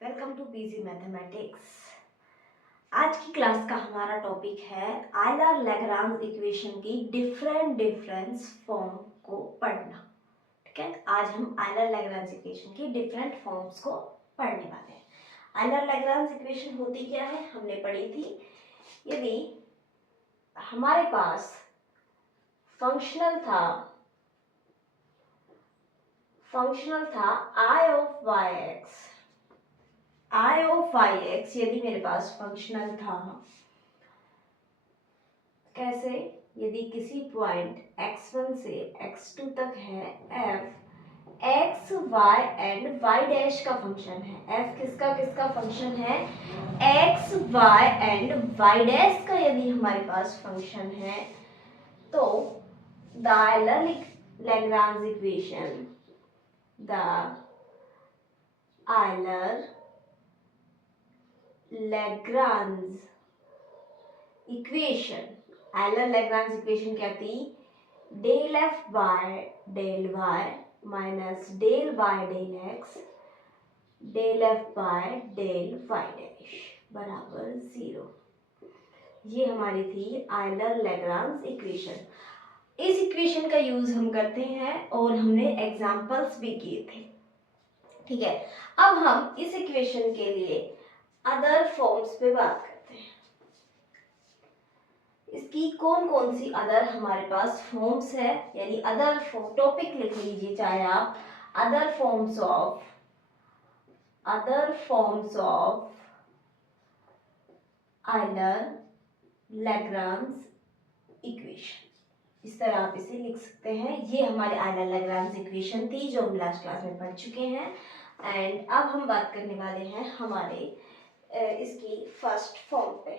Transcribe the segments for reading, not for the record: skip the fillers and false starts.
Welcome to PG mathematics. आज की class का हमारा टॉपिक है आयलर लैग्रांज इक्वेशन की डिफरेंट फॉर्म को पढ़ना। ठीक है, आज हम आयलर लैग्रांज इक्वेशन की डिफरेंट फॉर्म्स को पढ़ने वाले हैं। आयलर लैग्रांज इक्वेशन होती क्या है, हमने पढ़ी थी। यदि हमारे पास फंक्शनल था आई ऑफ वाई एक्स, यदि मेरे पास फंक्शनल था, कैसे, यदि किसी पॉइंट x1 से x2 तक है f x y and y dash का फंक्शन है। f किसका किसका फंक्शन है, x y and y dash का यदि हमारे पास फंक्शन है तो the Euler Lagrange equation, the Euler Lagrange equation, Euler Lagrange equation क्या थी, del F by del Y minus del by del x del F by del Y dash बराबर 0। ये हमारी थी आयलर लैग्रांज इक्वेशन। इस equation का use हम करते हैं और हमने एग्जांपल्स भी किए थे। ठीक है, अब हम इस इक्वेशन के लिए अदर फॉर्म्स पे बात करते हैं। इसकी कौन कौन सी अदर हमारे पास फॉर्म्स है, यानी अदर टॉपिक लिख लीजिए चाहे आप, other forms of Euler Lagrange equation, इस तरह आप इसे लिख सकते हैं। ये हमारे आयलर लैग्रांज इक्वेशन थी जो हम लास्ट क्लास में पढ़ चुके हैं। एंड अब हम बात करने वाले हैं हमारे इसकी फर्स्ट फॉर्म पे।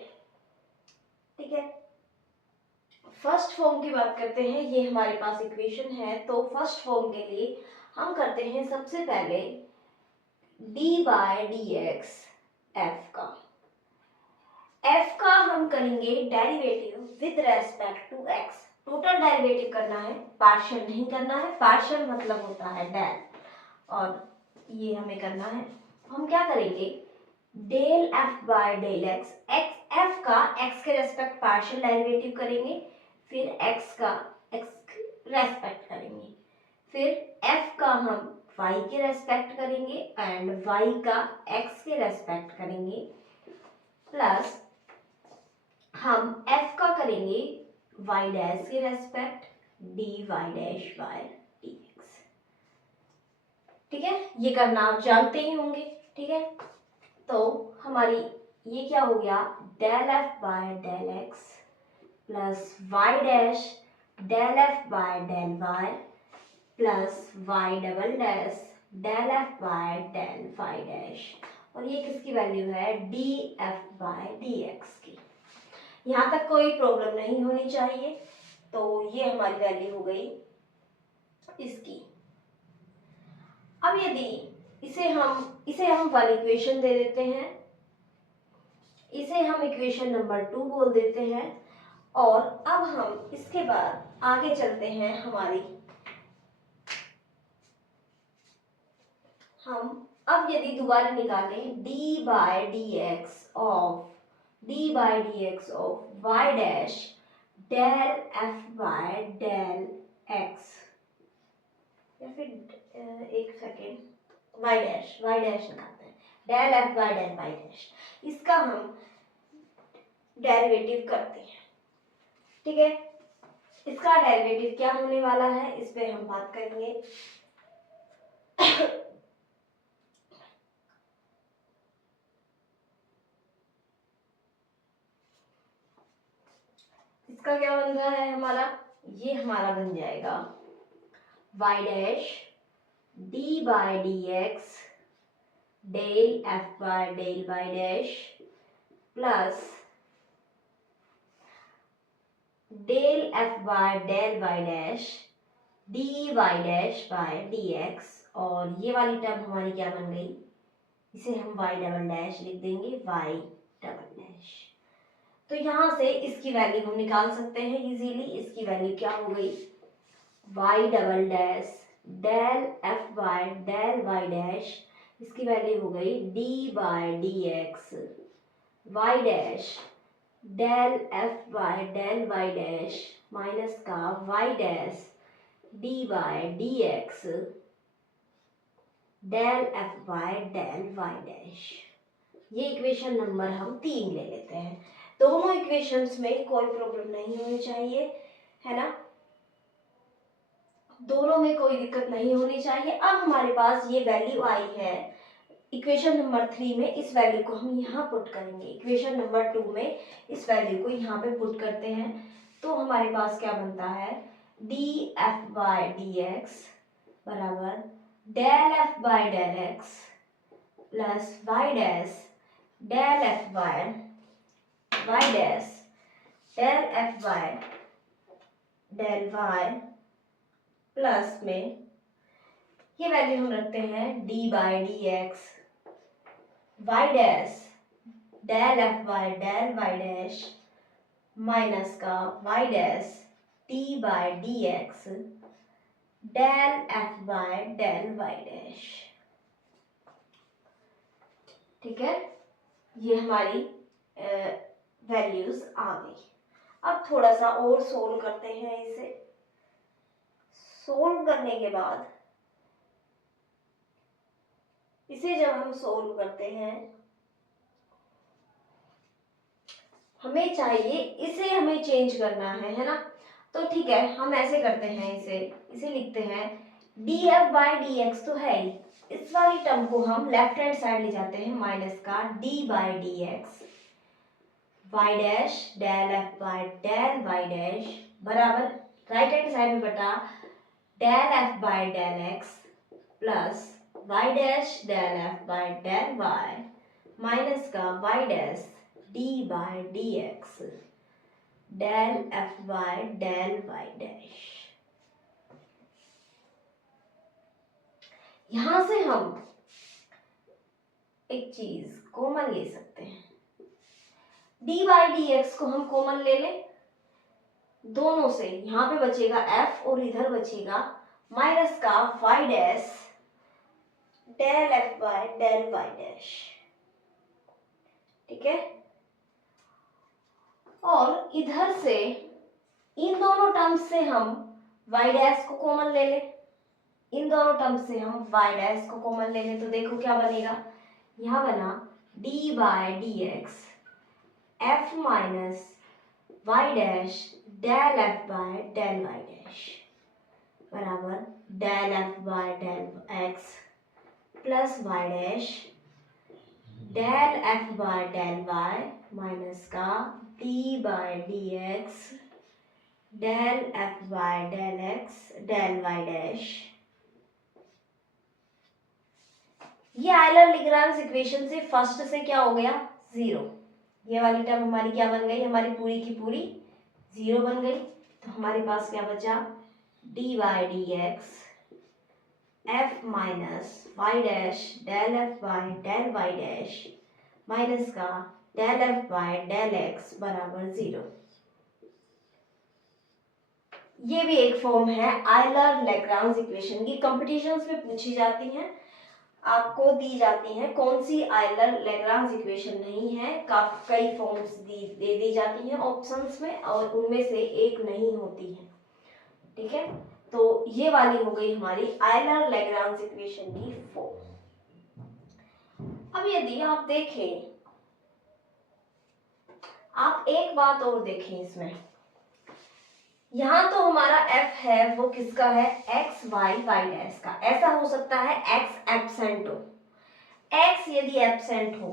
ठीक है, फर्स्ट फॉर्म की बात करते हैं। ये हमारे पास इक्वेशन है, तो फर्स्ट फॉर्म के लिए हम करते हैं सबसे पहले d by D x f का हम करेंगे derivative with respect to x. Total derivative करना है, पार्शियल नहीं करना है। पार्शियल मतलब होता है डेल, और ये हमें करना है। हम क्या करेंगे, del F by del x, f का एक्स के रेस्पेक्ट पार्शियल डेरिवेटिव करेंगे, फिर एक्स का एक्स रेस्पेक्ट करेंगे, फिर एफ का हम y के रेस्पेक्ट करेंगे एंड y का x के रेस्पेक्ट करेंगे, प्लस हम f का करेंगे y डैश के respect dy dash by dx। ठीक है, ये करना आप जानते ही होंगे। ठीक है, तो हमारी ये क्या हो गया, del f by del x plus y dash del f by del y plus y double dash del F by del Y dash, और ये किसकी वैल्यू है, d f by D x की। यहाँ तक कोई प्रॉब्लम नहीं होनी चाहिए। तो ये हमारी वैल्यू हो गई इसकी। अब यदि इसे हम वन इक्वेशन दे देते हैं, इसे हम इक्वेशन नंबर 2 बोल देते हैं, और अब हम इसके बाद आगे चलते हैं। हम अब यदि दोबारा निकालें d by D x of y dash del F by del x, या फिर एक सेकेंड, वाई डैश निकालते हैं, del F by del Y dash, इसका हम डेरिवेटिव करते हैं। ठीक है, इसका डेरिवेटिव क्या होने वाला है, इस पे हम बात करेंगे। इसका क्या बन रहा है हमारा, ये हमारा बन जाएगा y dash d by D x del F by del y dash plus del F by del y dash D Y dash by D x, और ये वाली टर्म हमारी क्या बन गई, इसे हम y डबल डैश लिख देंगे, y डबल डैश। तो यहां से इसकी वैल्यू हम निकाल सकते हैं इजीली। इसकी वैल्यू क्या हो गई, y double dash del f by del y dash, इसकी वैल्यू हो गई d by D x Y dash del F by del Y dash minus का Y dash d by D x del F by del Y dash. ये equation number हम 3 ले लेते हैं। दोनों इक्वेशंस में कोई प्रॉब्लम नहीं होनी चाहिए, है ना, दोनों में कोई दिक्कत नहीं होनी चाहिए। अब हमारे पास ये वैल्यू आई है इक्वेशन नंबर 3 में, इस वैल्यू को हम यहाँ पुट करेंगे। इक्वेशन नंबर 2 में इस वैल्यू को यहाँ पे पुट करते हैं तो हमारे पास क्या बनता है, d f by D x बराबर del F by del x plus Y dash del F by y dash del F by del Y plus में ये वैल्यू हम रखते हैं d by D x Y dash del F by del Y dash minus का Y dash d by D x del F by del Y dash. ठीक है, ये हमारी वैल्यूज आ गई। अब थोड़ा सा और सोल्व करते हैं इसे। सोल्व करने के बाद इसे जब हम सोल्व करते हैं हमें चाहिए, इसे हमें चेंज करना है ना, तो ठीक है हम ऐसे करते हैं, इसे लिखते हैं D F by D x तो है ही, इस वाली टर्म को हम लेफ्ट हैंड साइड ले जाते हैं माइनस का D by D x Y dash del f by del Y dash बराबर राइट हैंड साइड में बटा del f by del x plus Y dash del f by del Y minus का Y dash d by D x del f by del Y dash. यहां से हम एक चीज common ले सकते हैं, डी बाई डी एक्स को हम कॉमन ले लें दोनों से, यहां पे बचेगा f और इधर बचेगा माइनस का Y dash del f by del Y dash. ठीक है, और इधर से इन दोनों टर्म्स से हम वाई डैश को कॉमन ले लें, इन दोनों टर्म्स से हम वाई डैश को कॉमन ले लें तो देखो क्या बनेगा, यहां बना d by D x f minus y dash del F by del Y dash बराबर del F by del x plus Y dash del F by del Y minus का d by D x del F by del x del Y dash. ये Euler Lagrange equation से first से क्या हो गया, zero, ये वाली term हमारी क्या बन गई, हमारी पूरी की पूरी जीरो बन गई। तो हमारे पास क्या बचा, d by D x f minus y dash del f by del Y dash minus का del f by del x बराबर जीरो। ये भी एक फॉर्म है आयलर लेग्रांज इक्वेशन की, कंपटीशंस में पूछी जाती हैं, आपको दी जाती हैं। कौन सी आयलर लेग्रांज इक्वेशन नहीं है, कई फॉर्म्स दे दी जाती हैं ऑप्शंस में और उनमें से एक नहीं होती है। ठीक है, तो ये वाली हो गई हमारी आयलर लेग्रांज इक्वेशन की फॉर्म। अब यदि आप देखें, आप एक बात और देखें इसमें, यहाँ तो हमारा f है वो किसका है, x y y डैश का। ऐसा हो सकता है x एब्सेंट हो, x यदि एब्सेंट हो,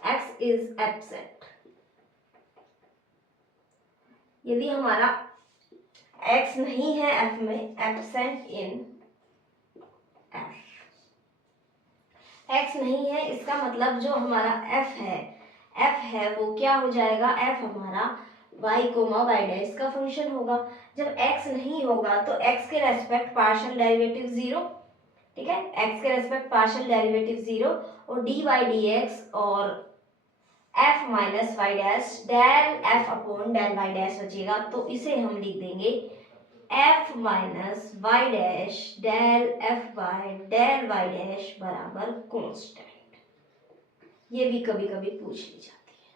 x इज एब्सेंट, यदि हमारा x नहीं है f में, एब्सेंट इन f, x नहीं है इसका मतलब जो हमारा f है वो क्या हो जाएगा, f हमारा y कोमा वाई डैश का फंक्शन होगा। जब x नहीं होगा तो x के रेस्पेक्ट पार्शियल डेरिवेटिव जीरो। ठीक है, x के रेस्पेक्ट पार्शियल डेरिवेटिव जीरो और डी बाई डी एक्स और f minus y dash del f upon del Y dash बचेगा। तो इसे हम लिख देंगे f minus y dash del F by del Y dash बराबर कॉन्स्टेंट। ये भी कभी कभी पूछ ली जाती है,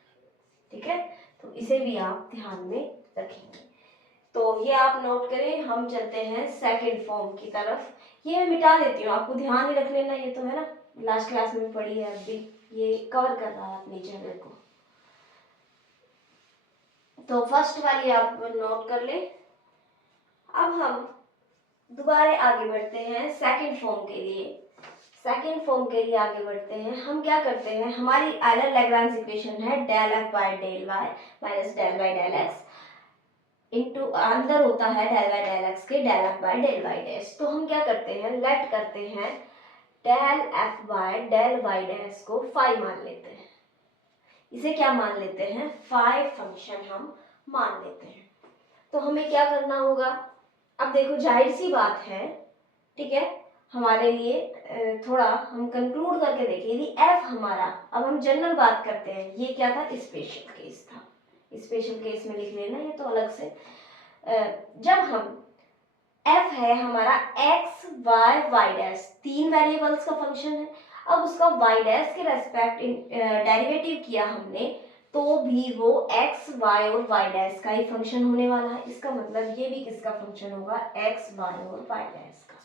ठीक है, तो इसे भी आप ध्यान में रखेंगे। तो ये आप नोट करें। हम चलते हैं सेकंड फॉर्म की तरफ। ये मैं मिटा देती हूँ, आपको ध्यान ही रख लेना, ये तो है ना, लास्ट क्लास में पढ़ी है, अभी ये कवर कर रहा है अपनी जगह को। तो फर्स्ट वाली आप नोट कर लें। अब हम दोबारा आगे बढ़ते हैं सेकंड फॉर्म के लिए। सेकंड फॉर्म के लिए आगे बढ़ते हैं। हम क्या करते हैं, हमारी आयलर लैग्रांज इक्वेशन है del F by del Y minus del Y del x into अंदर होता है डेल वाई डेल एक्स के del F by del Y dash. तो हम क्या करते हैं, लेट करते हैं del F by del Y dash को फाई मान लेते हैं। इसे क्या मान लेते हैं, फाई फंक्शन हम मान लेते हैं। तो हमें क्या करना होगा, अब देखो जाहिर सी बात है, ठीक है, हमारे लिए थोड़ा हम कंक्लूड करके देखें। यदि एफ हमारा, अब हम जनरल बात करते हैं, ये क्या था, स्पेशल केस था, स्पेशल केस में लिख लेना ये तो अलग से। जब हम एफ है हमारा एक्स वाई वाई डैश, तीन वेरिएबल्स का फंक्शन है, अब उसका वाई डैश के रेस्पेक्ट डेरिवेटिव किया हमने, तो भी वो एक्स वाई और वाई डैश का ही फंक्शन होने वाला है। इसका मतलब ये भी किसका फंक्शन होगा, एक्स वाई और वाई डैश का,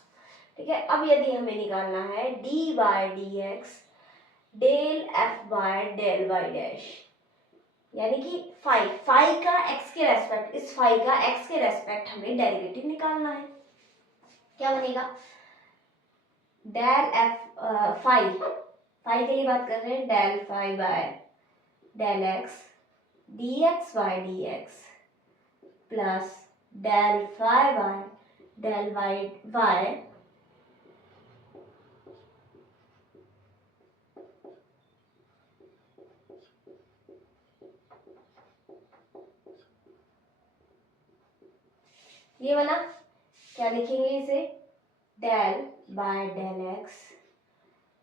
ठीक है। अब यदि हमें निकालना है D by D x del F by del Y dash, यानी कि फाई, फाई का एक्स के रेस्पेक्ट, इस फाई का एक्स के रेस्पेक्ट हमें डेरिवेटिव निकालना है। क्या बनेगा, डेल एफ फाई, फाई के लिए बात कर रहे हैं, del phi by del x D x by D x plus del phi by del y y ये बना। क्या लिखेंगे इसे, del by del x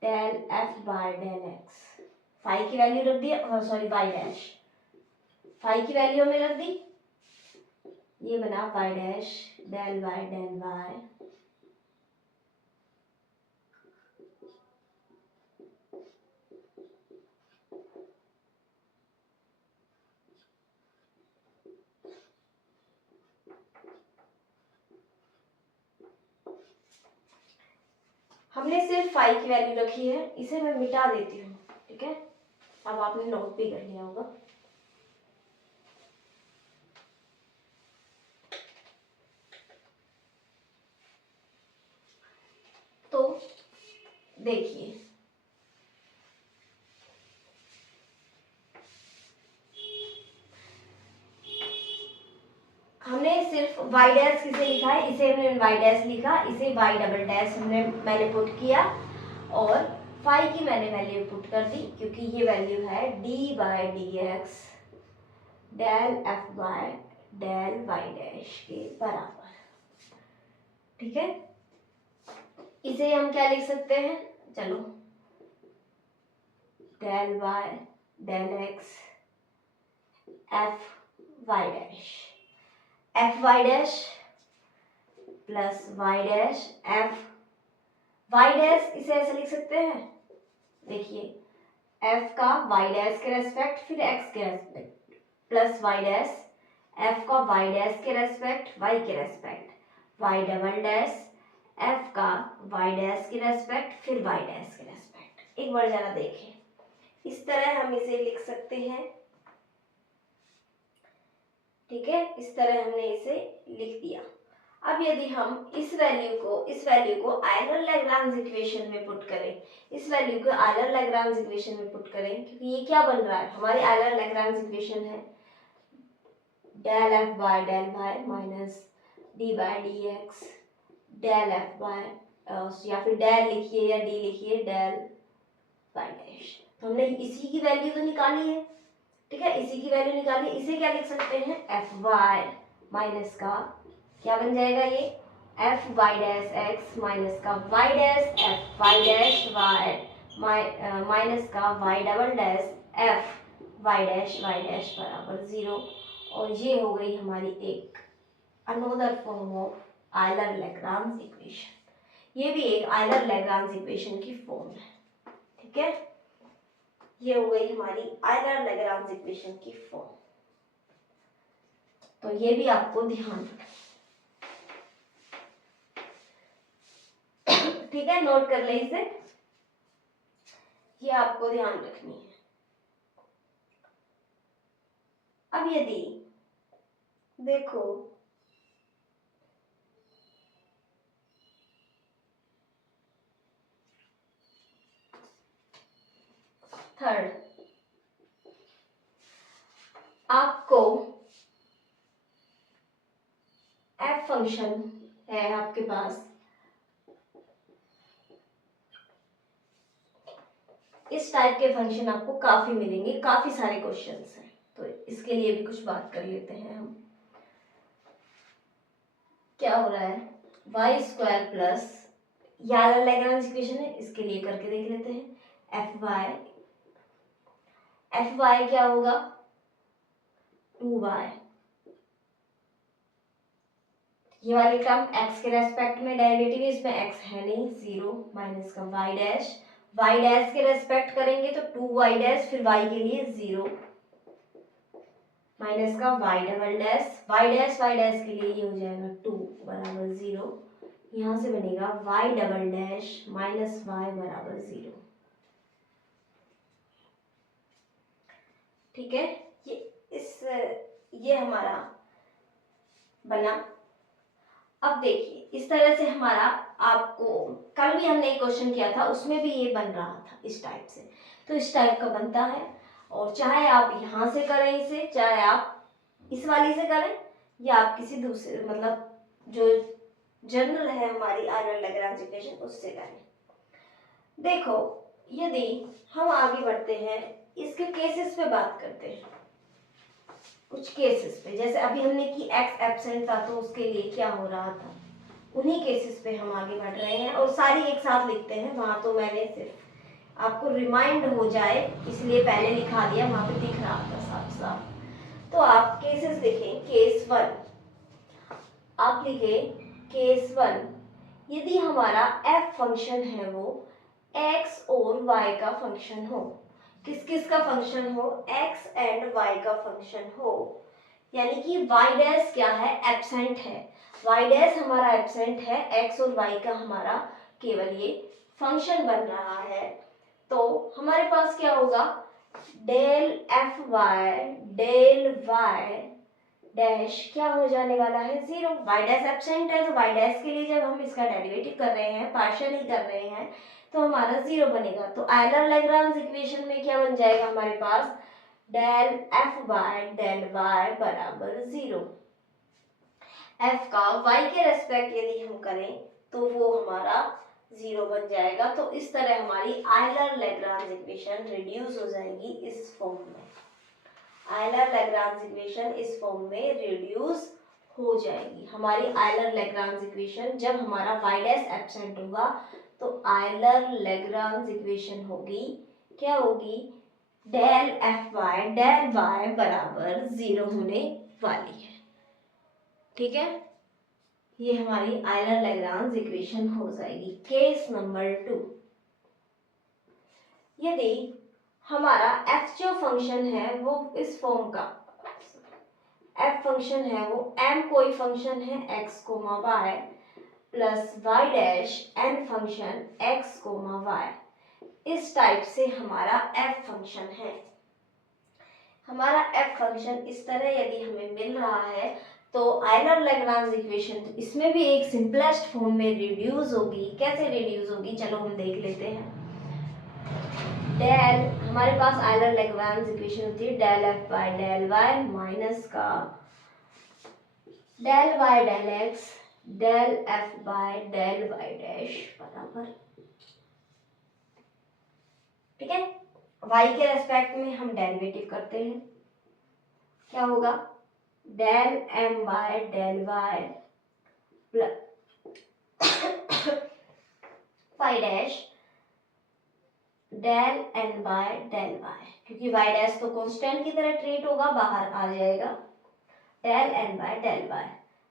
del F by del x, phi की वैल्यू रख दी, सॉरी वाई डैश, फाई की value हमने रख दी, ये बना y dash del by del y हमने सिर्फ फाई की वैल्यू रखी है, इसे मैं मिटा देती हूँ, ठीक है। अब आपने नोट भी कर लिया होगा। तो देखिए, हमने सिर्फ वाई डैश किसे लिखा है, इसे हमने वाई डैश लिखा, इसे वाई डबल डैश मैंने पुट किया, और फाई की मैंने वैल्यू पुट कर दी, क्योंकि ये वैल्यू है D by D x del F by del Y dash के बराबर, ठीक है। इसे हम क्या लिख सकते हैं, चलो, del Y del x F Y dash, F Y dash plus Y dash F Y dash, इसे ऐसे लिख सकते हैं, देखिए एफ का वाई डैश के रेस्पेक्ट फिर एक्स के respect plus Y dash f का वाई डैश के रेस्पेक्ट वाई के respect y double dash f का वाई डैश के रेस्पेक्ट फिर वाई डैश के रेस्पेक्ट। एक बार जरा देखें, इस तरह हम इसे लिख सकते हैं, ठीक है, इस तरह हमने इसे लिख दिया। अब यदि हम इस वैल्यू को आयलर लैग्रांज इक्वेशन में पुट करें, इस वैल्यू को आयलर लैग्रांज इक्वेशन में पुट करें, क्योंकि ये क्या बन रहा है, हमारी आयलर लैग्रांज इक्वेशन है del F by del Y minus D by D x del F by, या फिर डेल लिखिए या डी लिखिए डेल वाई डैश। तो हमने इसी की वैल्यू तो निकाली है, ठीक है, इसी की वैल्यू निकाली। इसे क्या लिख सकते हैं, एफ वाई माइनस का क्या बन जाएगा, ये f Y dash x minus का Y dash F Y dash y minus का y double dash F Y dash बराबर 0, और ये हो गई हमारी एक another form of Euler Lagrange equation. ये भी एक आयलर लैग्रांज इक्वेशन की फॉर्म है। ठीक है, ये हो गई हमारी आयलर लैग्रांज इक्वेशन की फॉर्म। तो ये भी आपको ध्यान रखना। ठीक है, नोट कर ले इसे, ये आपको ध्यान रखनी है। अब यदि देखो थर्ड, आपको एफ फंक्शन है आपके पास, इस टाइप के फंक्शन आपको काफी मिलेंगे, काफी सारे क्वेश्चंस हैं, तो इसके लिए भी कुछ बात कर लेते हैं हम। क्या हो रहा है, वाई स्क्वायर प्लस, यार लैग्रांज इक्वेशन है, इसके लिए करके देख लेते हैं। एफ वाई क्या होगा, 2y, ये वाली टर्म x के रेस्पेक्ट में डेरिवेटिव है, इसमें x है नहीं, 0 माइनस का y डैश के रेस्पेक्ट करेंगे तो 2y डैश, फिर y के लिए 0 माइनस का y double dash, y dash के लिए ये हो जाएगा 2 बराबर 0, यहाँ से बनेगा y double dash minus y बराबर 0। ठीक है, ये हमारा बना। अब देखिए इस तरह से हमारा, आपको कल भी हमने एक क्वेश्चन किया था, उसमें भी ये बन रहा था इस टाइप से, तो इस टाइप का बनता है। और चाहे आप यहाँ से करें इसे, चाहे आप इस वाली से करें, या आप किसी दूसरे मतलब जो जनरल है हमारी आयलर लैग्रांज इक्वेशन उससे करें। देखो यदि हम आगे बढ़ते हैं, इसके केसेस पे बात करते हैं, कुछ केसेस पे, जैसे अभी हमने कि x एब्सेंट था तो उसके लिए क्या हो रहा था, उन्हीं केसेस पे हम आगे बढ़ रहे हैं, और सारी एक साथ लिखते हैं। वहां तो मैंने सिर्फ आपको रिमाइंड हो जाए इसलिए पहले लिखा दिया, वहां पे दिख रहा था साफ साफ। तो आप केसेस लिखें, केस 1 आप लिखे, केस 1 यदि हमारा f फंक्शन है वो x और y का फंक्शन हो, किस किस का फंक्शन हो, x एंड y का फंक्शन हो, यानी कि y डैश क्या है, एब्सेंट है, y डैश हमारा एब्सेंट है, x और y का हमारा केवल ये फंक्शन बन रहा है, तो हमारे पास क्या होगा, del F Y del Y dash क्या हो जाने वाला है, 0। y डैश एब्सेंट है, तो y डैश के लिए जब हम इसका डेरिवेटिव कर रहे हैं, पार्शियल ही कर रहे हैं, तो हमारा 0 बनेगा। तो आयलर लैग्रांज इक्वेशन में क्या बन जाएगा हमारे पास, del F Y del Y बराबर 0। एफ का y के रेस्पेक्ट यदि हम करें तो वो हमारा 0 बन जाएगा। तो इस तरह हमारी आयलर लैग्रांज इक्वेशन रिड्यूस हो जाएगी इस फॉर्म में, आयलर लैग्रांज इक्वेशन इस फॉर्म में रिड्यूस हो जाएगी। हमारी आयलर लैग्रांज इक्वेशन जब हमारा y डैश एब्सेंट होगा तो आयलर लैग्रांज इक्वेशन होगी, क्या होगी, del F Y del Y बराबर 0 होने वाली है। ठीक है, ये हमारी आयलर लैग्रांज इक्वेशन हो जाएगी। केस नंबर 2, यदि हमारा f जो फंक्शन है वो इस फॉर्म का, f फंक्शन है वो m कोई फंक्शन है x comma y plus y dash n function x comma y, इस टाइप से हमारा f फंक्शन है। हमारा f फंक्शन इस तरह यदि हमें मिल रहा है तो आयलर लैग्रांज इक्वेशन इसमें भी एक सिंपलेस्ट फॉर्म में रिड्यूस होगी। कैसे रिड्यूस होगी, चलो हम देख लेते हैं। डेल, हमारे पास आयलर लैग्रांज इक्वेशन होती है del F by del Y minus का del Y del x del F by del Y dash बराबर, ठीक है, y के रेस्पेक्ट में हम डेरिवेटिव करते हैं, क्या होगा, del M by del Y plus phi dash del N by del y, क्योंकि y डैश तो कांस्टेंट की तरह ट्रीट होगा, बाहर आ जाएगा, del N by del Y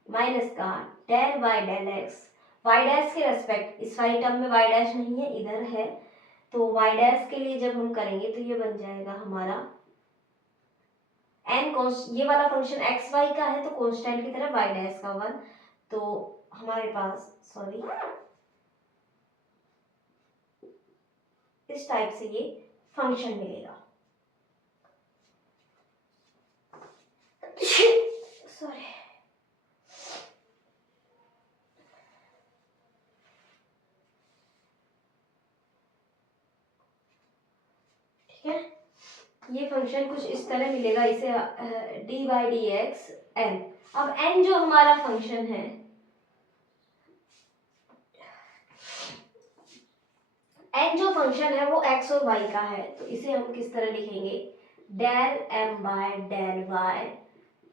minus का del by del x, Y dash के रेस्पेक्ट, इस वाली टर्म में वाई डैश नहीं है, इधर है, तो वाई डैश के लिए जब हम करेंगे तो ये बन जाएगा हमारा एन कॉन्स्ट, ये वाला फंक्शन एक्स वाई का है तो कॉन्स्टेंट की तरह वाई डैश का 1, तो हमारे पास सॉरी इस टाइप से ये फंक्शन मिलेगा। सॉरी, ठीक है, ये फंक्शन कुछ इस तरह मिलेगा, इसे D by D X N. अब एन जो हमारा फंक्शन है, एन जो फंक्शन है वो एक्स और वाई का है, तो इसे हम किस तरह लिखेंगे, del M by del Y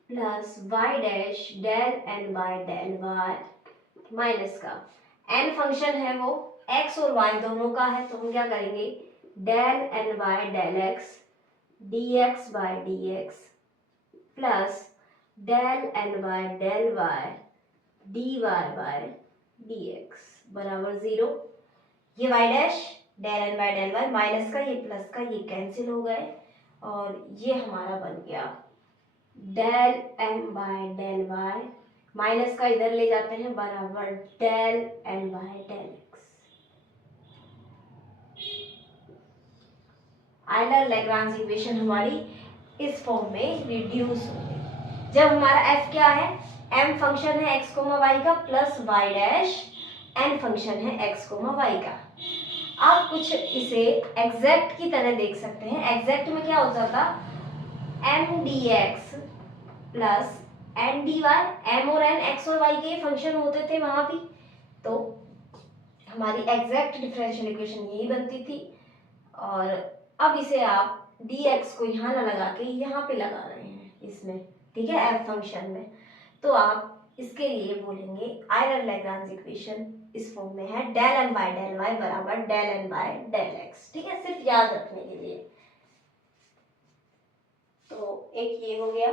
plus Y dash del N by del Y minus का एन फंक्शन है वो एक्स और वाई दोनों का है, तो हम क्या करेंगे, del N by del x D x by D x plus del N by del Y D Y by D x बराबर 0। ये Y dash del N by del Y minus का ये प्लस का ये कैंसिल हो गए, और ये हमारा बन गया del M by del Y, minus का इधर ले जाते हैं बराबर del N by del X. Euler Lagrange equation हमारी इस फॉर्म में रिड्यूस हो गई। जब हमारा f क्या है, m फंक्शन है x कोमा y का plus y dash n function है x कोमा y का। आप कुछ इसे एग्जैक्ट की तरह देख सकते हैं। एग्जैक्ट में क्या होता था, m dx plus n dy, m और n x और y के फंक्शन होते थे वहां भी, तो हमारी एग्जैक्ट डिफरेंशियल इक्वेशन यही बनती थी। और अब इसे आप dx को यहाँ ना लगा के यहाँ पे लगा रहे हैं इसमें, ठीक है, f फंक्शन में, तो आप इसके लिए बोलेंगे आयलर लैग्रांज इक्वेशन इस फॉर्म में है del N by del Y बराबर del N by del x. ठीक है, सिर्फ याद रखने के लिए। तो एक ये हो गया।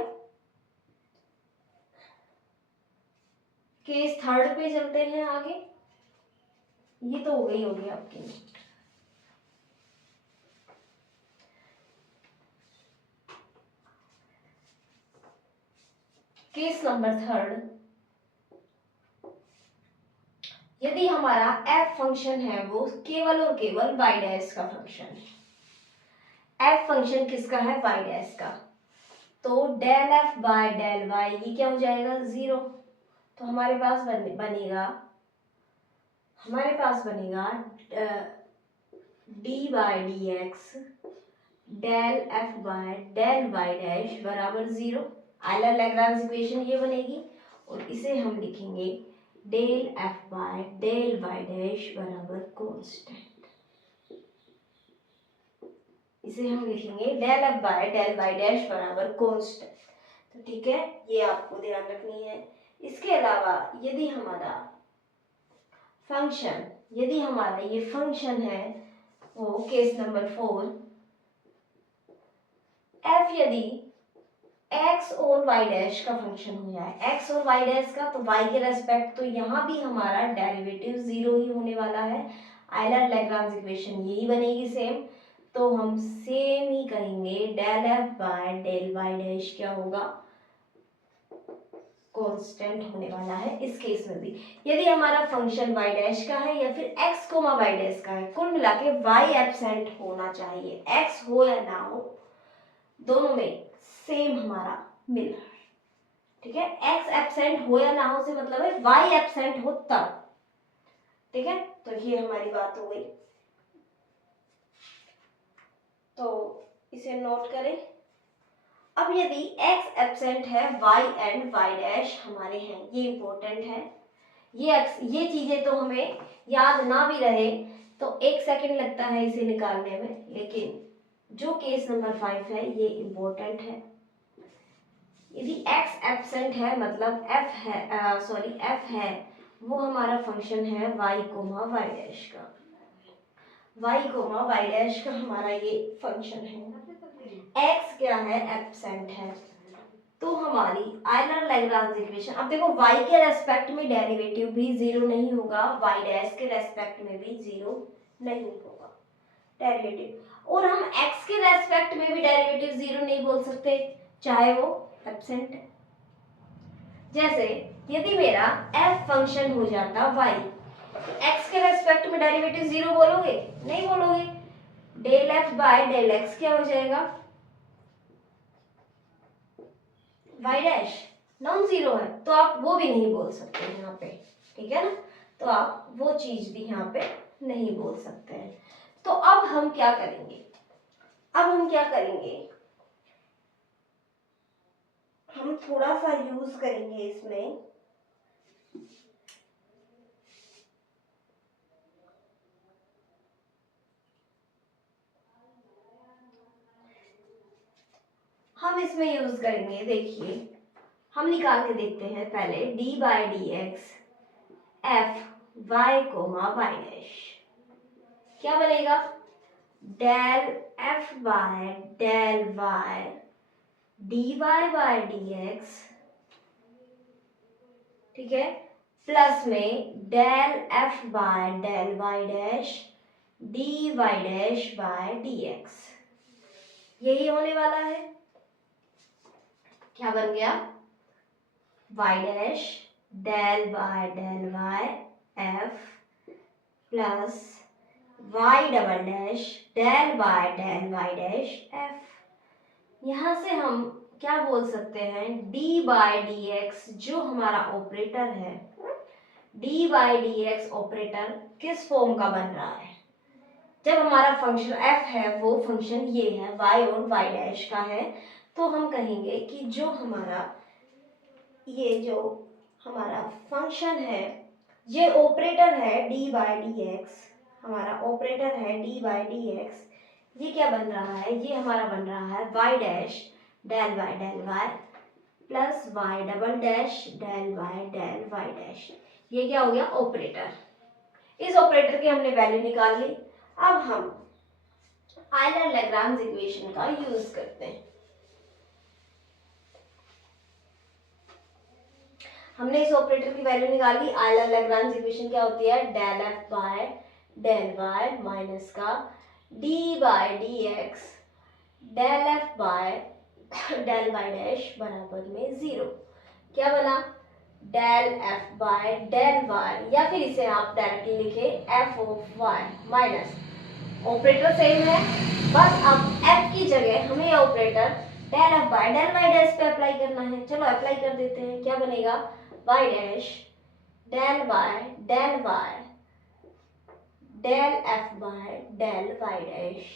केस थर्ड पे चलते हैं आगे। ये तो हो गई आपकी। केस नंबर थर्ड, यदि हमारा f फंक्शन है वो केवल और केवल y डैश का फंक्शन है। f फंक्शन किसका है, y डैश का, तो del f by del y ये क्या हो जाएगा 0। तो हमारे पास बनेगा d by D x del f by del y dash बराबर 0। आयलर लैग्रांज इक्वेशन ये बनेगी, और इसे हम लिखेंगे del f by del y dash बराबर कांस्टेंट। इसे हम लिखेंगे del f by del y dash बराबर कांस्टेंट। तो ठीक है, ये आपको ध्यान रखनी है। इसके अलावा यदि हमारा ये फंक्शन है वो केस नंबर 4, f यदि x और y डैश का फंक्शन हो जाए, x और y डैश का, तो y के रेस्पेक्ट तो यहाँ भी हमारा डेरिवेटिव 0 ही होने वाला है। आयलर लैग्रांज इक्वेशन यही बनेगी सेम, तो हम सेम ही करेंगे del f by del y dash क्या होगा, कांस्टेंट होने वाला है इस केस में भी। यदि हमारा फंक्शन y डैश का है या फिर x कोमा y डैश का है, कुल मिला के y एब्सेंट होना चाहिए, x हो या ना हो दोनों में सेम हमारा मिल रहा है। ठीक है, x एब्सेंट हो या ना हो से मतलब है y एब्सेंट हो तब। ठीक है, तो ये हमारी बात हो गई, तो इसे नोट करें। अब यदि x एब्सेंट है y एंड y डैश हमारे हैं, ये इंपॉर्टेंट है। ये चीजें तो हमें याद ना भी रहे तो 1 सेकंड लगता है इसे निकालने में, लेकिन जो केस नंबर 5 है ये इंपॉर्टेंट है। यदि x एब्सेंट है मतलब f है वो हमारा फंक्शन है y कोमा y डैश का, y कोमा y डैश का हमारा ये फंक्शन है। x क्या है, एब्सेंट है, तो हमारी आयलर लैग्रांज इक्वेशन, अब देखो y के रेस्पेक्ट में डेरिवेटिव भी जीरो नहीं होगा, y डैश के रेस्पेक्ट में भी जीरो नहीं होगा डेरिवेटिव, और हम x के रेस्पेक्ट में भी डेरिवेटिव जीरो नहीं बोल सकते चाहे वो एब्सेंट है। जैसे यदि मेरा f फंक्शन हो जाता y, तो x के रेस्पेक्ट में डेरिवेटिव जीरो बोलोगे? नहीं बोलोगे। Del f by del x क्या हो जाएगा? y डैश नॉन जीरो है, तो आप वो भी नहीं बोल सकते यहाँ पे, ठीक है ना। तो आप वो चीज भी यहाँ पे नहीं बोल सकते हैं। तो अब हम क्या करेंगे, हम थोड़ा सा यूज करेंगे इसमें यूज करेंगे, देखिए हम निकाल के देखते हैं पहले D by D x F Y comma Y dash, क्या बनेगा? Del F by del Y D Y by D X, ठीक है, प्लस में del F by del Y dash D Y dash by D X, यही होने वाला है। क्या बन गया? Y dash del by del Y F plus Y double dash del by del Y dash F. यहां से हम क्या बोल सकते हैं, डी बाय डी एक्स जो हमारा ऑपरेटर है, D by D X operator किस फॉर्म का बन रहा है? जब हमारा फंक्शन f है वो फंक्शन ये है y और y डैश का है, तो हम कहेंगे कि जो हमारा फंक्शन है, ये ऑपरेटर है d बाय डी एक्स, हमारा ऑपरेटर है d बाय डी एक्स, ये क्या बन रहा है? ये हमारा बन रहा है y dash del y plus y double dash del y dash. ये क्या हो गया? ऑपरेटर। इस ऑपरेटर की हमने वैल्यू निकाल ली। अब हम आयलर लैग्रांज इक्वेशन का यूज करते हैं। हमने इस ऑपरेटर की वैल्यू निकाल ली। आयलर लैग्रांज इक्वेशन क्या होती है? Del F by del Y minus का d by D x del F by del Y dash बराबर में जीरो। क्या बना? Del F by del y, या फिर इसे आप डायरेक्टली लिखे f of Y minus, operator same है, बस अब एफ की जगह हमें ये operator del F by del Y dash पे अप्लाई करना है। चलो अप्लाई कर देते हैं। क्या बनेगा? Y dash del Y del F by del Y dash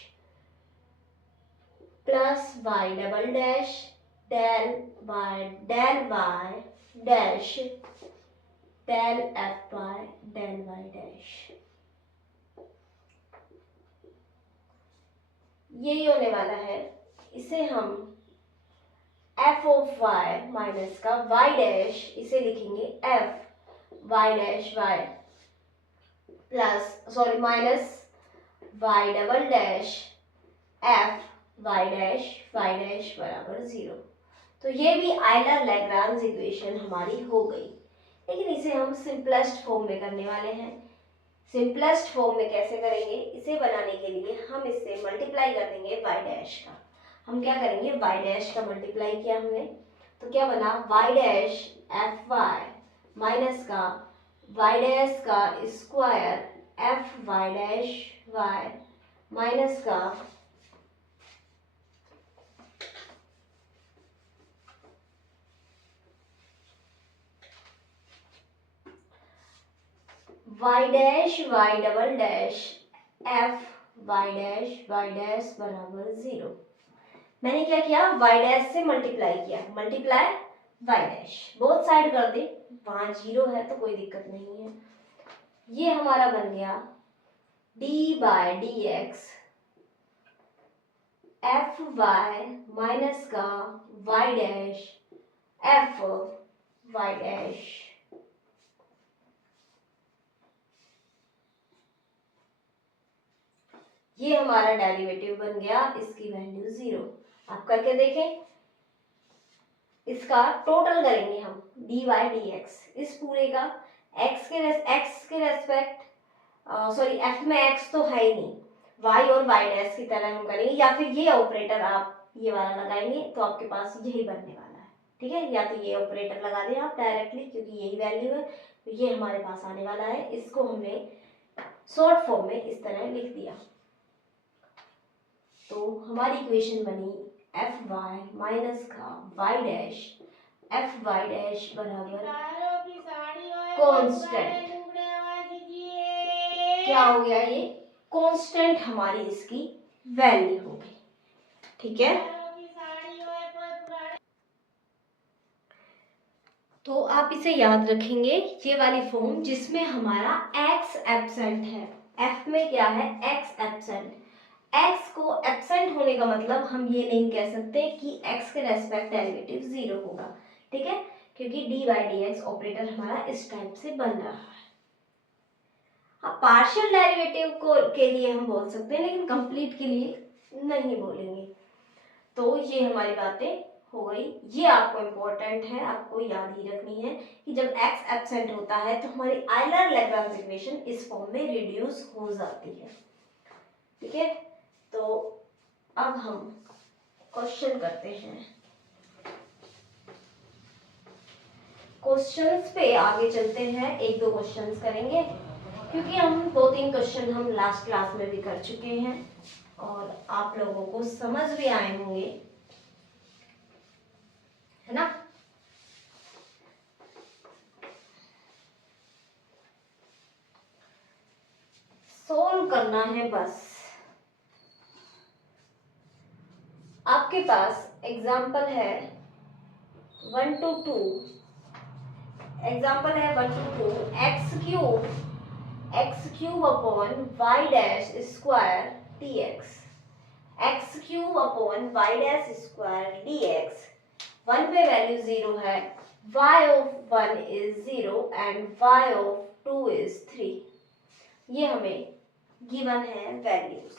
plus Y double dash del Y dash del F by del Y dash, यही होने वाला है। इसे हम एफ ऑफ वाई माइनस का वाई डैश, इसे लिखेंगे F Y dash Y plus minus Y double dash F Y dash बराबर जीरो। तो ये भी आयलर लैग्रांज इक्वेशन हमारी हो गई, लेकिन इसे हम सिंपलेस्ट फॉर्म में करने वाले हैं। सिंपलेस्ट फॉर्म में कैसे करेंगे? इसे बनाने के लिए हम इससे मल्टीप्लाई कर देंगे वाई डैश का। हम क्या करेंगे? वाई डैश का मल्टीप्लाई किया हमने, तो क्या बना? Y dash F Y minus का वाई डैश का square f Y dash y minus का Y dash y double dash F Y dash बराबर जीरो। मैंने क्या किया? वाई डैश से मल्टीप्लाई किया, multiply y dash, both side कर दे, वहां जीरो है तो कोई दिक्कत नहीं है। ये हमारा बन गया d by D x F Y minus का Y dash F Y dash, ये हमारा डेरिवेटिव बन गया, इसकी वैल्यू जीरो। आप करके देखें। इसका टोटल करेंगे हम dy dx, इस पूरे का x के रेस्पेक्ट, सॉरी f में x तो है ही नहीं, y और y डैश की तरह हम करेंगे, या फिर ये ऑपरेटर आप ये वाला लगाएंगे तो आपके पास यही बनने वाला है। ठीक है, या तो ये ऑपरेटर लगा दें आप डायरेक्टली क्योंकि यही वैल्यू है, तो ये हमारे पास आने वाला है। इसको हमने शॉर्ट फॉर्म में इस तरह लिख दिया, तो हमारी इक्वेशन बनी एफ वाई माइनस का Y dash F Y dash बराबर कांस्टेंट। क्या हो गया, ये कांस्टेंट हमारी इसकी वैल्यू हो गई। ठीक है, तो आप इसे याद रखेंगे, ये वाली फॉर्म जिसमें हमारा x एब्सेंट है, f में क्या है x एब्सेंट। x को एब्सेंट होने का मतलब हम ये नहीं कह सकते कि x के रेस्पेक्ट डेरिवेटिव 0 होगा। ठीक है, क्योंकि dy dx ऑपरेटर हमारा इस टाइप से बन रहा है। हाँ, पार्शियल डेरिवेटिव को के लिए हम बोल सकते हैं, लेकिन कंप्लीट के लिए नहीं बोलेंगे। तो ये हमारी बातें हो गई, ये आपको इम्पोर्टेंट है, आपको याद ही रखनी है कि जब x एब्सेंट होता है तो हमारी आयलर लैग्रांज इक्वेशन इस फॉर्म में रिड्यूस हो जाती है। ठीक है, तो अब हम क्वेश्चन करते हैं। क्वेश्चंस पे आगे चलते हैं, एक दो क्वेश्चंस करेंगे क्योंकि हम 2-3 क्वेश्चन हम लास्ट क्लास में भी कर चुके हैं और आप लोगों को समझ भी आए होंगे, है ना। सोल्व करना है बस। आपके पास एग्जाम्पल है 1 to 2, एग्जाम्पल है 1 to 2, X cube upon Y dash square dx, X cube upon Y dash square dx। 1 पे वैल्यू 0 है, y of 1 is 0 and y of 2 is 3। ये हमें गिवन है वैल्यूज।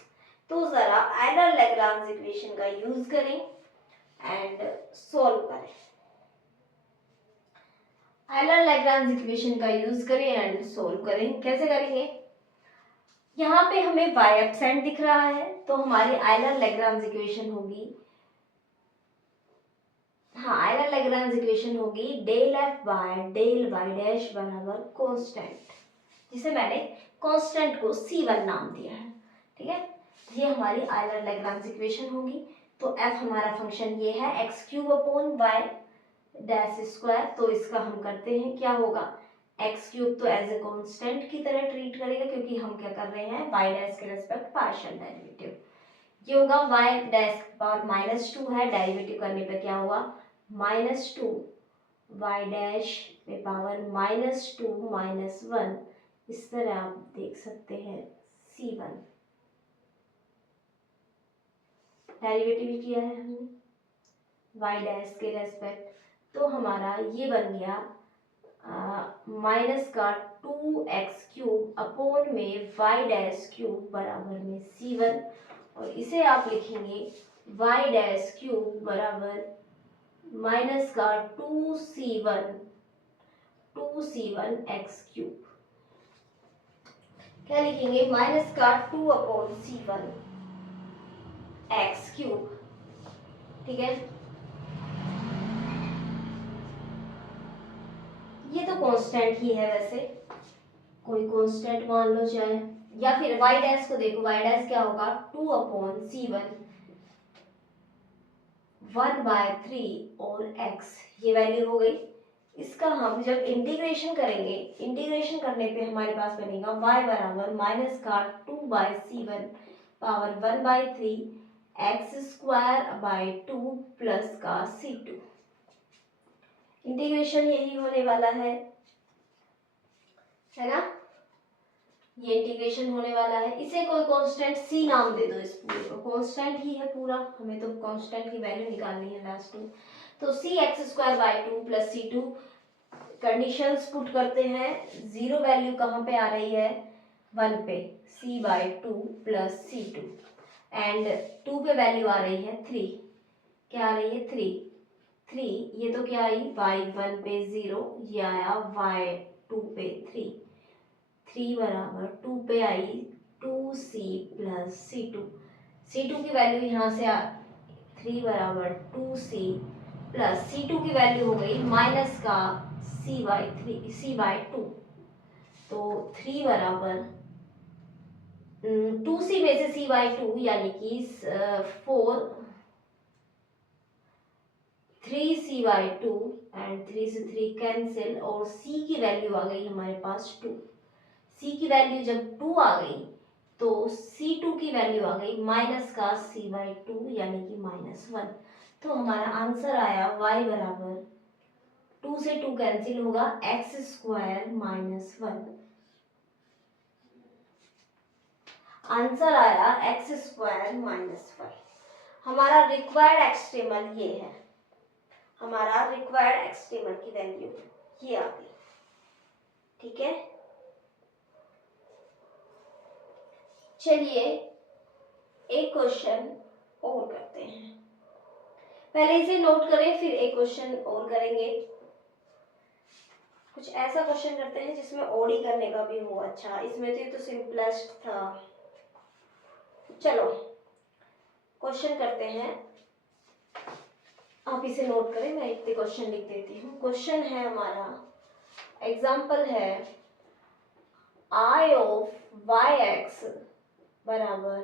तो जरा आयलर लैग्रांज इक्वेशन का यूज करें एंड सॉल्व करें। आयलर लैग्रांज इक्वेशन का यूज करें एंड सॉल्व करें। कैसे करेंगे, यहाँ पे हमें y एब्सेंट दिख रहा है तो हमारी आयलर लैग्रांज इक्वेशन होगी, हाँ आयलर लैग्रांज इक्वेशन होगी del F by del Y dash बराबर कांस्टेंट, जिसे मैंने कांस्टेंट को C1 नाम दिया है। ठीक है, ये हमारी आयलर लैग्रांज इक्वेशन होगी। तो f हमारा फंक्शन ये है X cube upon Y dash square, तो इसका हम करते हैं क्या होगा, एक्स क्यूब तो एज ए कांस्टेंट की तरह ट्रीट करेगा क्योंकि हम क्या कर रहे हैं वाई डैश के रेस्पेक्ट पार्शियल डेरिवेटिव। ये होगा वाई डैश पावर -2 है, डेरिवेटिव करने पे क्या होगा -2 वाई डैश पे पावर -2 -1, इस तरह आप देख सकते हैं C1 डेरिवेटिव किया है हमने वाई डैश के रेस्पेक्ट, तो हमारा ये बन गया माइनस का 2x³ अपॉन में वाई डैश क्यूब बराबर में C1, और इसे आप लिखेंगे वाई डैश क्यूब बराबर माइनस का 2C1 x³। क्या लिखेंगे, माइनस का 2/C1 x³। ठीक है, ये तो कांस्टेंट ही है, वैसे कोई कांस्टेंट मान लो चाहे, या फिर y डैश को देखो, y डैश क्या होगा 2/C1 1/3 और x, ये वैल्यू हो गई। इसका हम जब इंटीग्रेशन करेंगे, इंटीग्रेशन करने पे हमारे पास बनेगा y बराबर माइनस का 2/C1 पावर 1/3 x²/2 प्लस का C2। इंटीग्रेशन यही होने वाला है ना, ये इंटीग्रेशन होने वाला है। इसे कोई कांस्टेंट C नाम दे दो, इस पूरे को कांस्टेंट ही है पूरा, हमें तो कांस्टेंट की वैल्यू निकालनी है लास्ट में। तो cx²/2 plus C2, conditions put करते हैं, जीरो वैल्यू कहाँ पे आ रही है 1 पे, c/2 प्लस C2 एंड 2 पे वैल्यू आ रही है 3, क्या आ रही है 3, 3, ये तो क्या आई y1 पे 0, ये आया y2 पे 3, 3 बराबर 2 पे आई 2c प्लस c2 की वैल्यू यहाँ से 3 बराबर 2c प्लस c2 की वैल्यू हो गई माइनस का c/2, तो 3 बराबर 2c में से c/2 यानी कि 4, 3c/2 एंड 3 से 3 कैंसिल और c की वैल्यू आ गई हमारे पास 2। c की वैल्यू जब 2 आ गई तो c2 की वैल्यू आ गई माइनस का c/2 यानी कि -1। तो हमारा आंसर आया y बराबर 2 से 2 कैंसिल होगा x² -1। आंसर आया x² -1। हमारा रिक्वायर्ड एक्सट्रीमल ये है, हमारा रिक्वायर्ड एक्सट्रीमल की वैल्यू ये आ गई। ठीक है, चलिए एक क्वेश्चन और करते हैं। पहले इसे नोट करें, फिर एक क्वेश्चन और करेंगे। कुछ ऐसा क्वेश्चन करते हैं जिसमें ओडी करने का भी हो। अच्छा, इसमें तो ये तो सिंपलेस्ट था। चलो क्वेश्चन करते हैं, आप इसे नोट करें, मैं इतने क्वेश्चन लिख देती हूँ। क्वेश्चन है हमारा, एग्जाम्पल है I ऑफ yx बराबर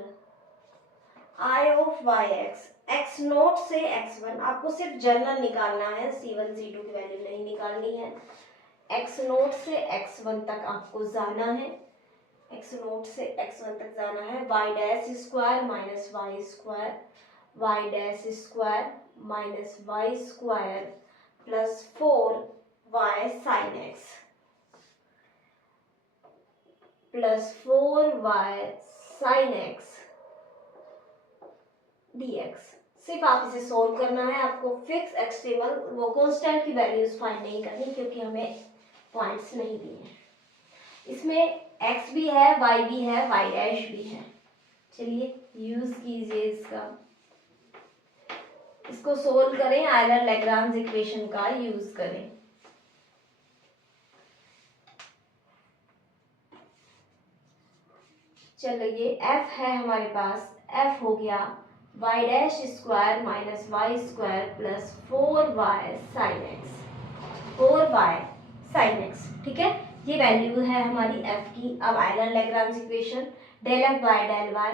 I ऑफ yx x0 से x1। आपको सिर्फ जनरल निकालना है, c1 c2 की वैल्यू नहीं निकालनी है। x0 से x1 तक आपको जाना है, x0 से x1 तक जाना है। y dash square minus Y square, y dash square minus Y square plus 4y sine X plus 4y sine X dx। सिर्फ आप इसे सोल्व करना है, आपको फिक्स एक्सट्रीमल वो कांस्टेंट की वैल्यूज फाइंड नहीं करनी, क्योंकि हमें पॉइंट्स नहीं दिए हैं। इसमें x भी है, y भी है, y डैश भी है। चलिए यूज कीजिए इसका, इसको सोल्व करें, आयलर लैग्रांज इक्वेशन का यूज करें। चलिए f है हमारे पास, f हो गया y dash square minus Y square plus 4y sine X, 4y sine X. ठीक है, ये वैल्यू है हमारी f की। अब Euler Lagrange equation, del f by del y,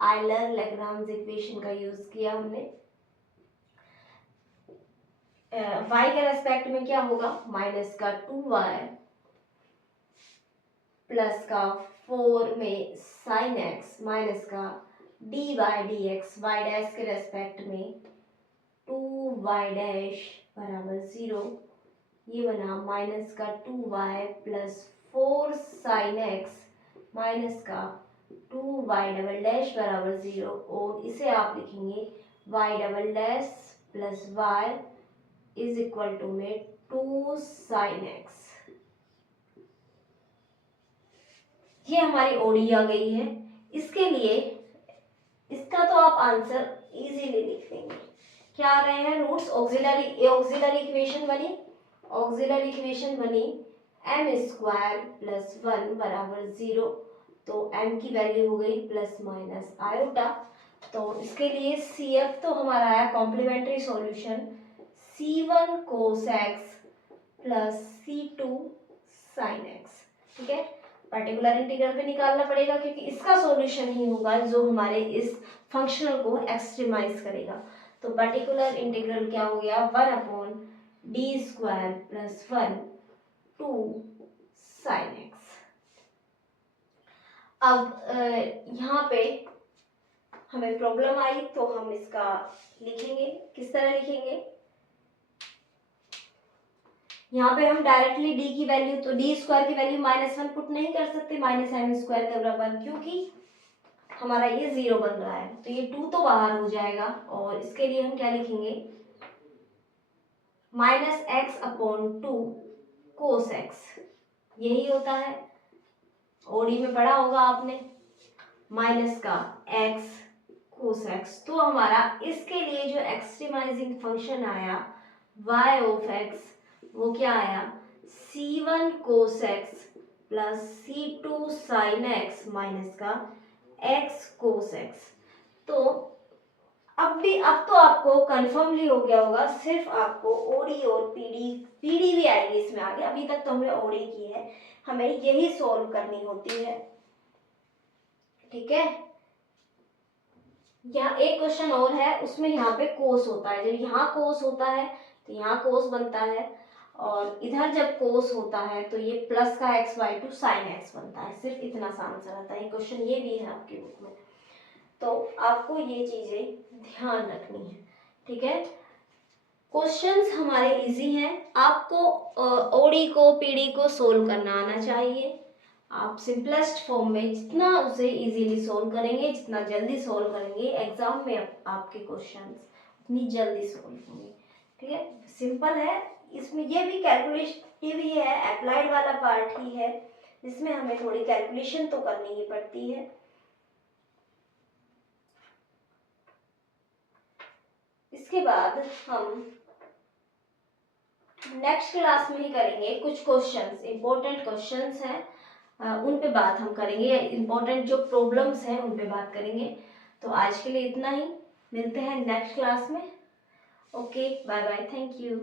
Euler Lagrange equation का यूज किया हमने। y के रेस्पेक्ट में क्या होगा, माइनस का 2y प्लस का 4 में साइन एक्स माइनस का D by D x, Y dash के रेस्पेक्ट में 2y डैश बराबर 0, ये बना माइनस का 2y plus 4 sign X minus का 2y डबल डैश बराबर 0, और इसे आप लिखेंगे y double dash plus y is equal to में 2 साइन एक्स। ये हमारी ओडी आ गई है। इसके लिए इसका तो आप आंसर इजीली लिख देंगे। क्या आ रहे हैं रूट्स, ऑक्सिलरी इक्वेशन बनी, ऑक्सिलरी इक्वेशन बनी m स्क्वायर प्लस 1 बराबर 0, तो m की वैल्यू हो गई प्लस माइनस आयोटा। तो इसके लिए CF तो हमारा आया complementary solution C1 cos x plus C2 sin x। ठीक है, पर्टिकुलर इंटीग्रल पे निकालना पड़ेगा, क्योंकि इसका सॉल्यूशन ही होगा जो हमारे इस फंक्शनल को एक्सट्रीमाइज करेगा। तो पर्टिकुलर इंटीग्रल क्या हो गया, 1/d square plus 1 2 sine x. अब यहाँ पे हमें प्रॉब्लम आई, तो हम इसका लिखेंगे, किस तरह लिखेंगे। यहाँ पे हम डायरेक्टली d की वैल्यू, तो d स्क्वायर की वैल्यू -1 पुट नहीं कर सकते, माइनस m स्क्वायर के बराबर, क्योंकि हमारा ये 0 बन रहा है, तो ये 2 तो बाहर हो जाएगा। और इसके लिए हम क्या लिखेंगे, -x/2 cos x, यही होता है, ओडी में पढ़ा होगा आपने, माइनस का x कोस एक्स। तो हमारा इसके लिए जो एक्सट्रीमाइजिंग फंक्शन आया y ऑफ x, वो क्या आया, c1 cos x plus c2 sign X minus का x कोस एक्स। तो अब तो आपको कंफर्मली हो गया होगा, सिर्फ आपको ओडी और पीडी भी आएगी इसमें आगे। अभी तक तो हमने ओडी की है, हमें यही सॉल्व करनी होती है, ठीक है। यहाँ एक क्वेश्चन और है, उसमें यहाँ पे कोस होता है, जब यहाँ कोस होता है तो यहाँ कोस बनता है, और इधर जब कोस होता है तो ये प्लस का x/2 साइन एक्स बनता है। सिर्फ इतना सा आंसर आता है। क्वेश्चन ये भी है आपकी बुक में, तो आपको ये चीजें ध्यान रखनी है, ठीक है। क्वेश्चंस हमारे इजी हैं, आपको ओडी को पीडी को सोल्व करना आना चाहिए। आप सिंपलेस्ट फॉर्म में जितना उसे इजीली सोल्व करेंगे, जितना जल्दी सोल्व करेंगे, एग्जाम में आपके क्वेश्चंस उतनी जल्दी सोल्व होंगे, ठीक है। सिंपल है, इसमें ये भी कैलकुलेटिव ही है, अप्लाइड वाला पार्ट ही है, जिसमें हमें थोड़ी कैलकुलेशन तो करनी ही पड़ती है। इसके बाद हम नेक्स्ट क्लास में ही करेंगे कुछ क्वेश्चंस, इंपॉर्टेंट क्वेश्चंस हैं, उन पे बात हम करेंगे, इंपॉर्टेंट जो प्रॉब्लम्स हैं उन पे बात करेंगे। तो आज के लिए इतना ही, मिलते हैं नेक्स्ट क्लास में। Okay, bye bye, thank you.